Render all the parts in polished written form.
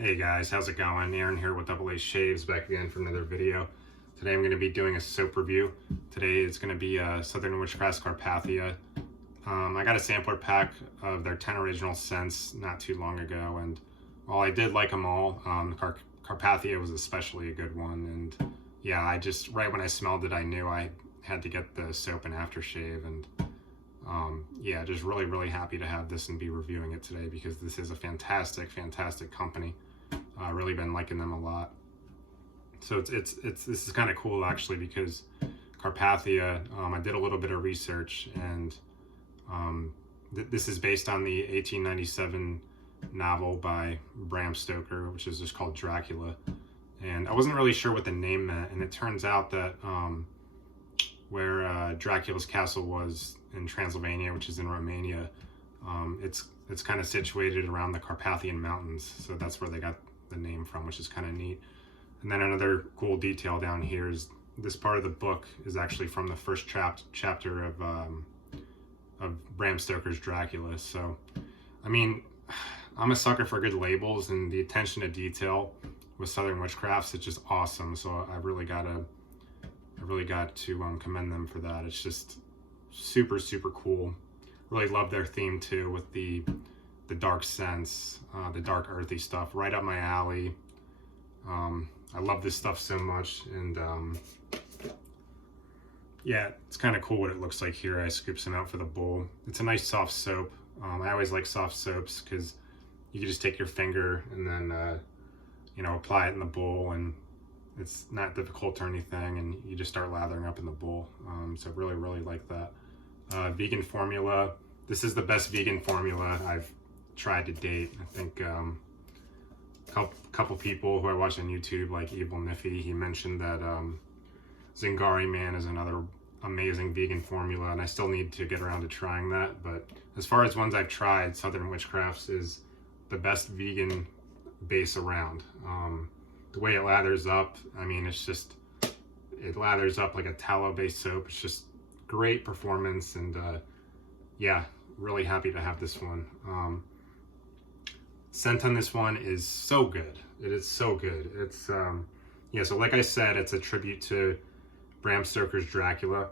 Hey guys, how's it going? Aaron here with Double A Shaves, back again for another video. Today I'm going to be doing a soap review. Today it's going to be Southern Witchcrafts Carpathia. I got a sampler pack of their 10 original scents not too long ago, and while I did like them all, Carpathia was especially a good one. And yeah, I just, right when I smelled it, I knew I had to get the soap and aftershave. And yeah, just really happy to have this and be reviewing it today, because this is a fantastic company. Really been liking them a lot. So this is kind of cool actually, because Carpathia, I did a little bit of research, and this is based on the 1897 novel by Bram Stoker, which is just called Dracula. And I wasn't really sure what the name meant, and it turns out that where Dracula's castle was in Transylvania, which is in Romania, it's kind of situated around the Carpathian Mountains, so that's where they got the name from, which is kind of neat. And then another cool detail down here is this part of the book is actually from the first chapter of Bram Stoker's Dracula. So, I mean, I'm a sucker for good labels, and the attention to detail with Southern Witchcrafts, it's just awesome. So I really got to commend them for that. It's just super cool. Really love their theme too, with the dark scents, the dark earthy stuff, right up my alley. I love this stuff so much, and yeah, it's kind of cool what it looks like here. I scooped some out for the bowl. It's a nice soft soap. I always like soft soaps because you can just take your finger and then you know, apply it in the bowl, and it's not difficult or anything, and you just start lathering up in the bowl. So really like that. Vegan formula. This is the best vegan formula I've tried to date. I think a couple people who I watch on YouTube, like Evil Niffy, he mentioned that Zingari Man is another amazing vegan formula, and I still need to get around to trying that. But as far as ones I've tried, Southern Witchcrafts is the best vegan base around. The way it lathers up, I mean, it lathers up like a tallow-based soap. It's just great performance, and yeah, really happy to have this one. Scent on this one is so good. It is so good. It's yeah, so like I said, it's a tribute to Bram Stoker's Dracula.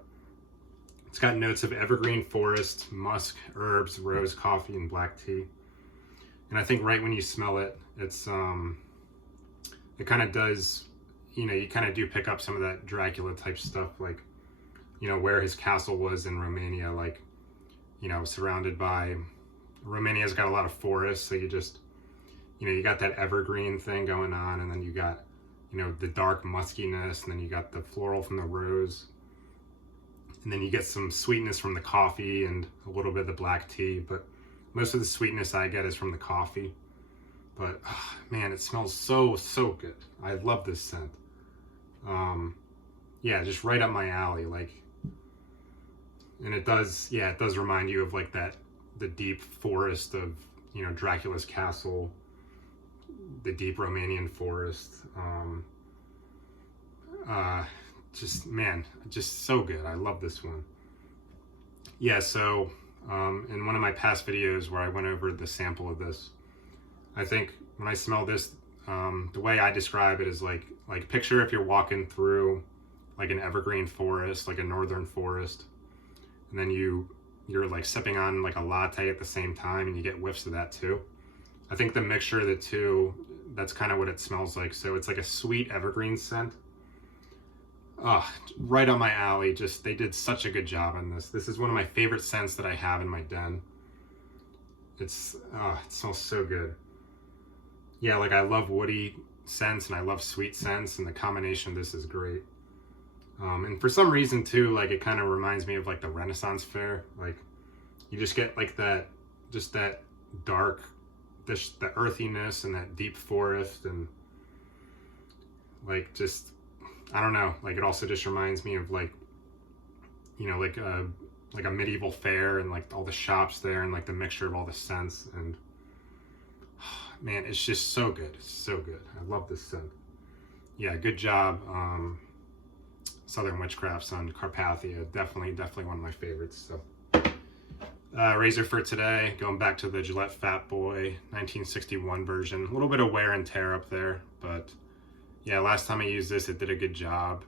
It's got notes of evergreen forest, musk, herbs, rose, coffee, and black tea. And I think right when you smell it, it's it kind of does, you know, you kind of do pick up some of that Dracula type stuff, like, you know, where his castle was in Romania, like, you know, surrounded by, Romania's got a lot of forests, so you just, you know, you got that evergreen thing going on, and then you got, you know, the dark muskiness, and then you got the floral from the rose, and then you get some sweetness from the coffee and a little bit of the black tea, but most of the sweetness I get is from the coffee. But man, it smells so good. I love this scent. Yeah, just right up my alley, like, and it does, yeah, it does remind you of like the deep forest of, you know, Dracula's castle, the deep Romanian forest. Just, man, just so good. I love this one. Yeah, so in one of my past videos where I went over the sample of this, I think when I smell this, the way I describe it is like picture if you're walking through like an evergreen forest, like a northern forest, and then you're like sipping on like a latte at the same time, and you get whiffs of that too. I think the mixture of the two, that's kind of what it smells like. So it's like a sweet evergreen scent. Right on my alley. Just, they did such a good job on this. This is one of my favorite scents that I have in my den. It smells so good. Yeah, like I love woody scents and I love sweet scents, and the combination of this is great. And for some reason too, like it kind of reminds me of like the Renaissance fair. Like you just get like that, just that dark, the earthiness and that deep forest, and like just, I don't know, like it also just reminds me of like, you know, like a medieval fair, and like all the shops there, and like the mixture of all the scents, and man, it's just so good. It's so good. I love this scent. Yeah, good job, Southern Witchcrafts on Carpathia. Definitely one of my favorites. So Razor for today, going back to the Gillette Fatboy 1961 version. A little bit of wear and tear up there, but yeah, last time I used this, it did a good job.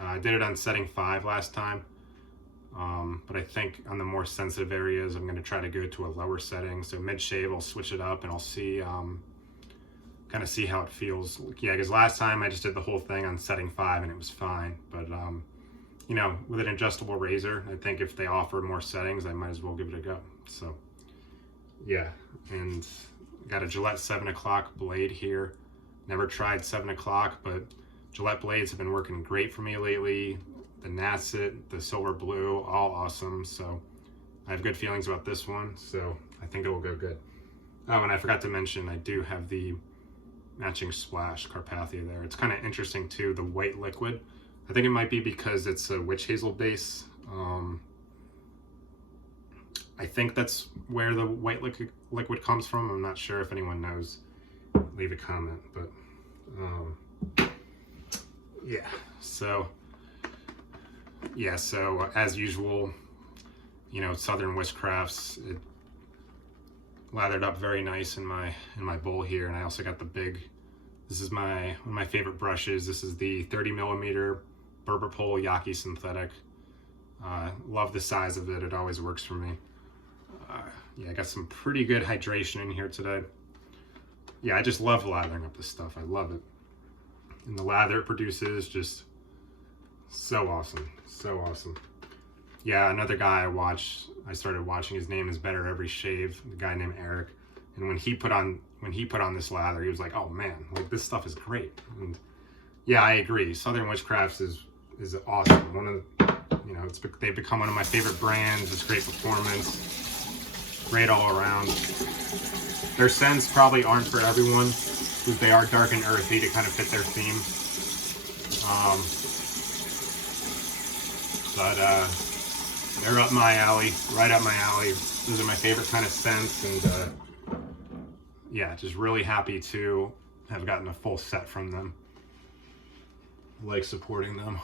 I did it on setting 5 last time, but I think on the more sensitive areas, I'm going to try to go to a lower setting. So mid-shave, I'll switch it up and I'll see, kind of see how it feels. Yeah, because last time I just did the whole thing on setting 5 and it was fine, but you know, with an adjustable razor, I think if they offer more settings, I might as well give it a go. So yeah, and got a Gillette 7 o'clock blade here. Never tried 7 o'clock, but Gillette blades have been working great for me lately. The Nasset, the silver blue, all awesome. So I have good feelings about this one, so I think it will go good. Oh, and I forgot to mention, I do have the matching splash Carpathia there. It's kind of interesting too, the white liquid. I think it might be because it's a witch hazel base. I think that's where the white liquid comes from. I'm not sure. If anyone knows, leave a comment. But yeah, so as usual, you know, Southern Witchcrafts, it lathered up very nice in my bowl here. And I also got the big, this is one of my favorite brushes. This is the 30mm Berber Pole Yaki synthetic. Love the size of it. It always works for me. Yeah, I got some pretty good hydration in here today. Yeah, I just love lathering up this stuff. I love it. And the lather it produces, just so awesome. So awesome. Yeah, another guy I started watching, his name is Better Every Shave, the guy named Eric. And when he put on this lather, he was like, oh man, like this stuff is great. And yeah, I agree. Southern Witchcrafts is awesome. One of the, you know, they've become one of my favorite brands. It's great performance, great all around. Their scents probably aren't for everyone because they are dark and earthy to kind of fit their theme. But they're up my alley, right up my alley. Those are my favorite kind of scents, and yeah, just really happy to have gotten a full set from them. Like supporting them.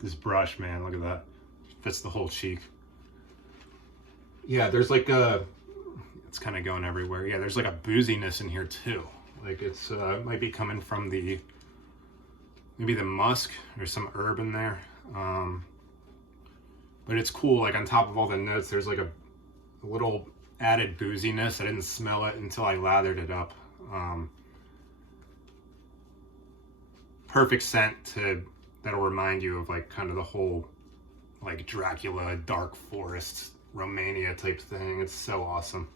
This brush, man, look at that. Fits the whole cheek. Yeah, there's like it's kind of going everywhere. Yeah, there's like a booziness in here too. Like it's might be coming from maybe the musk or some herb in there. But it's cool, like on top of all the notes, there's like a little added booziness. I didn't smell it until I lathered it up. Perfect scent that'll remind you of like kind of the whole like Dracula, dark forest, Romania type thing. It's so awesome.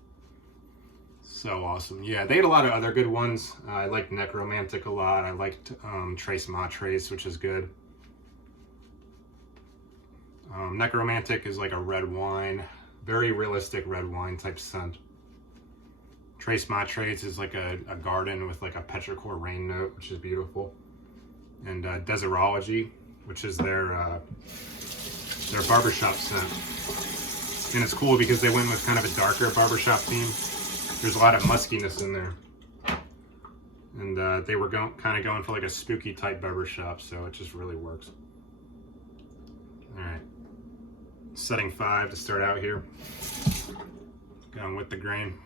So awesome. Yeah, they had a lot of other good ones. I liked Necromantic a lot. I liked Trace Matrace, which is good. Necromantic is like a red wine, very realistic red wine type scent. Trace Matrace is like a garden with like a petrichor rain note, which is beautiful. And Deserology, which is their barbershop scent. And it's cool because they went with kind of a darker barbershop theme. There's a lot of muskiness in there. And they were kind of going for like a spooky type barbershop, so it just really works. All right. Setting 5 to start out here. Going with the grain.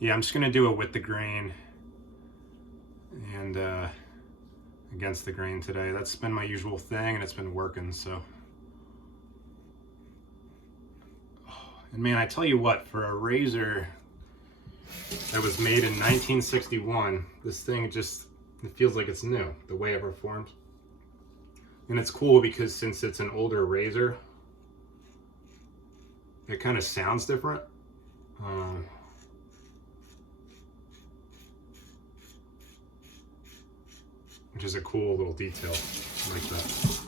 Yeah, I'm just gonna do it with the grain and against the grain today. That's been my usual thing and it's been working, so. And man, I tell you what, for a razor that was made in 1961, this thing it feels like it's new, the way it performs. And it's cool because since it's an older razor, it kind of sounds different. Which is a cool little detail like that.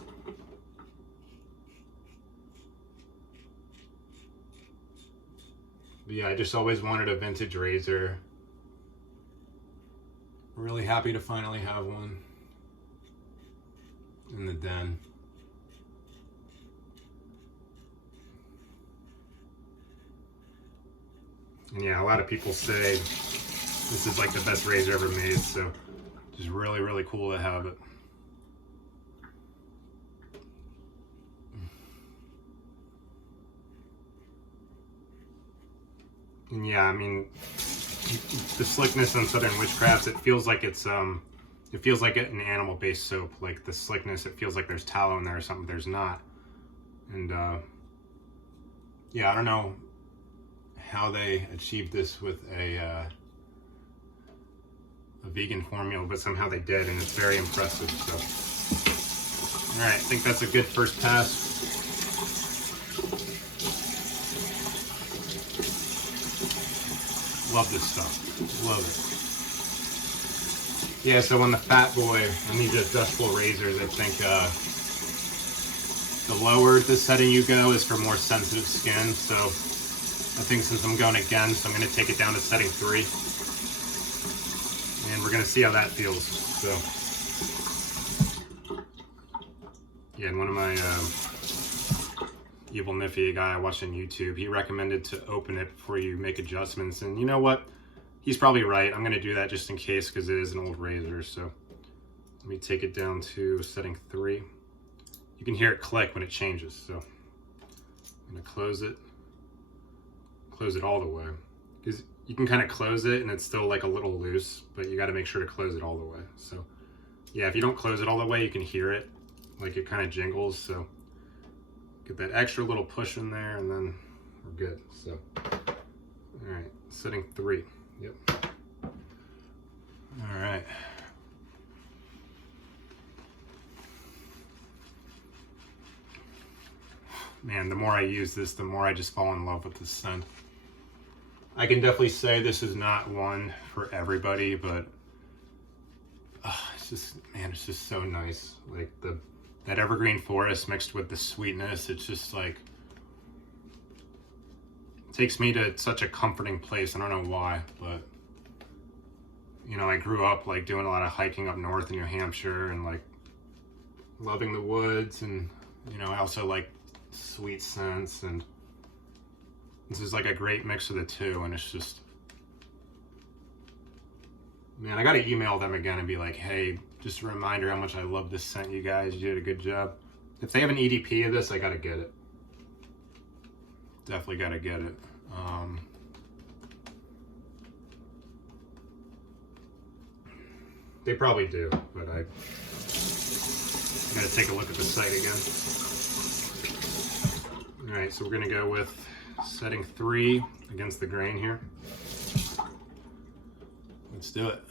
But yeah, I just always wanted a vintage razor. Really happy to finally have one in the den. And yeah, a lot of people say this is like the best razor ever made, so just really, really cool to have it. And yeah, I mean, the slickness on Southern Witchcrafts, it feels like it's it feels like an animal-based soap. Like the slickness, it feels like there's tallow in there or something. There's not. And yeah, I don't know how they achieved this with a vegan formula, but somehow they did, and it's very impressive. So, all right, I think that's a good first pass. Love this stuff. Love it. Yeah, so on the Fatboy, on these adjustable razors, I think the lower the setting you go is for more sensitive skin. So I think since I'm going against, I'm going to take it down to setting 3. And we're going to see how that feels. So, yeah, and one of my Evil Niffy, a guy I watched on YouTube, he recommended to open it before you make adjustments. And you know what? He's probably right. I'm going to do that just in case because it is an old razor. So let me take it down to setting 3. You can hear it click when it changes. So I'm going to close it all the way. Because you can kind of close it and it's still like a little loose, but you got to make sure to close it all the way. So yeah, if you don't close it all the way, you can hear it. Like it kind of jingles. So get that extra little push in there and then we're good. So, all right, setting 3. Yep. All right. Man, the more I use this, the more I just fall in love with this scent. I can definitely say this is not one for everybody, but it's just, man, it's just so nice. Like that evergreen forest mixed with the sweetness, it's just like, it takes me to such a comforting place. I don't know why, but you know, I grew up like doing a lot of hiking up north in New Hampshire and like loving the woods, and you know, I also like sweet scents, and this is like a great mix of the two, and it's just, man, I gotta email them again and be like, hey, just a reminder how much I love this scent, you guys. You did a good job. If they have an EDP of this, I gotta get it. Definitely gotta get it. They probably do, but I gotta take a look at the site again. All right, so we're gonna go with setting 3 against the grain here. Let's do it.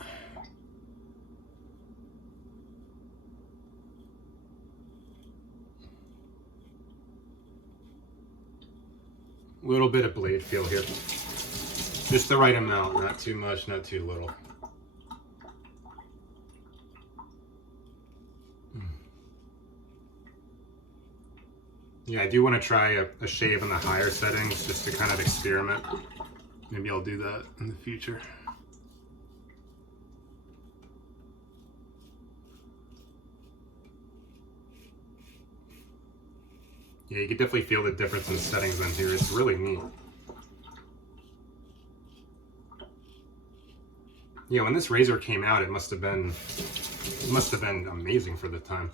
Little bit of blade feel here. Just the right amount, not too much, not too little. Yeah, I do want to try a shave in the higher settings just to kind of experiment. Maybe I'll do that in the future. Yeah, you can definitely feel the difference in settings on here. It's really neat. Yeah, when this razor came out, it must have been amazing for the time.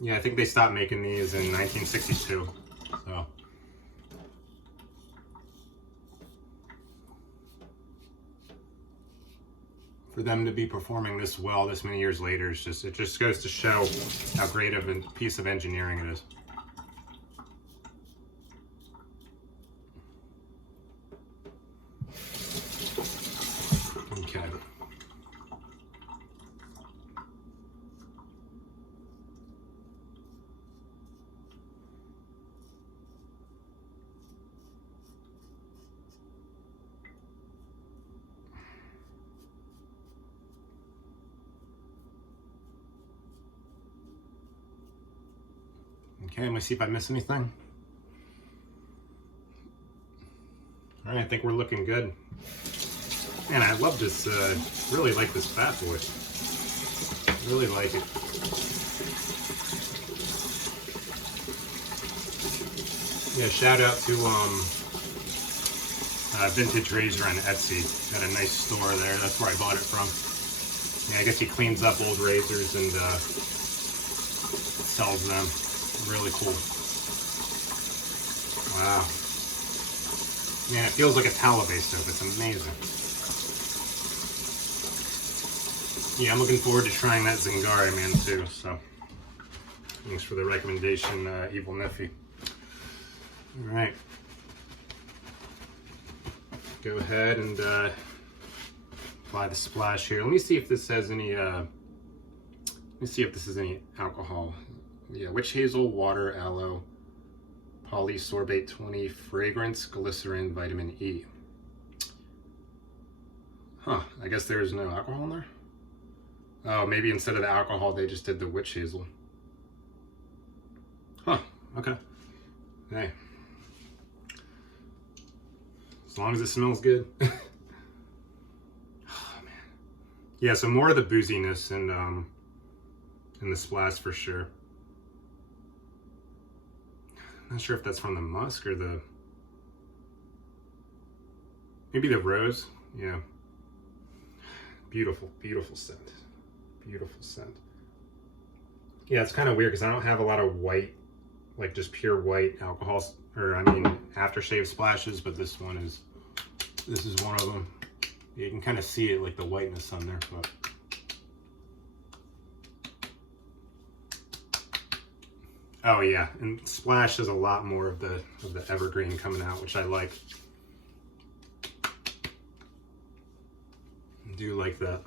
Yeah, I think they stopped making these in 1962. So for them to be performing this well this many years later, it just goes to show how great of a piece of engineering it is. Okay. Okay, let me see if I miss anything. All right, I think we're looking good. Man, I love this, really like this Fatboy. Really like it. Yeah, shout out to Vintage Razor on Etsy. Got a nice store there, that's where I bought it from. Yeah, I guess he cleans up old razors and sells them. Really cool. Wow. Man, it feels like a towel-based soap. It's amazing. Yeah, I'm looking forward to trying that Zingari, man, too. So, thanks for the recommendation, Evil Neffy. All right. Go ahead and apply the splash here. Let me see if this has any. Let me see if this is any alcohol. Yeah, witch hazel, water, aloe, polysorbate 20, fragrance, glycerin, vitamin E. Huh, I guess there's no alcohol in there? Oh, maybe instead of the alcohol, they just did the witch hazel. Huh, okay. Hey. As long as it smells good. Oh, man. Yeah, so more of the booziness and in the splash for sure. Not sure if that's from the musk or the, maybe the rose. Yeah. Beautiful, beautiful scent. Beautiful scent. Yeah, it's kind of weird because I don't have a lot of white, like just pure white alcohol, or I mean aftershave splashes, but this is one of them. You can kind of see it, like the whiteness on there. But oh yeah, and splash has a lot more of the evergreen coming out, which I like. I do like that.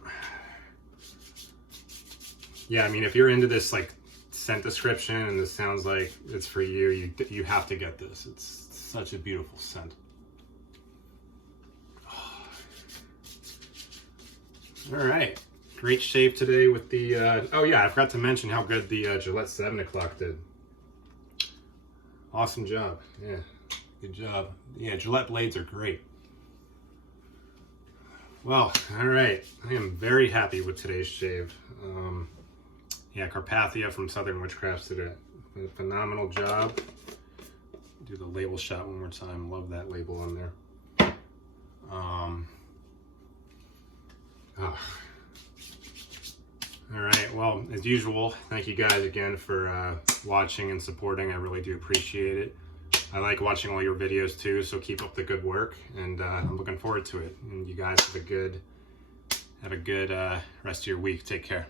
Yeah, I mean, if you're into this like scent description and this sounds like it's for you, you have to get this. It's such a beautiful scent. All right, great shave today with the, oh yeah, I forgot to mention how good the Gillette 7 o'clock did. Awesome job, yeah, good job. Yeah, Gillette blades are great. Well, all right, I am very happy with today's shave. Yeah, Carpathia from Southern Witchcrafts did a phenomenal job. Do the label shot one more time, love that label on there. Oh. All right, well, as usual, thank you guys again for watching and supporting. I really do appreciate it. I like watching all your videos too, so keep up the good work, and I'm looking forward to it. And you guys have a good rest of your week. Take care.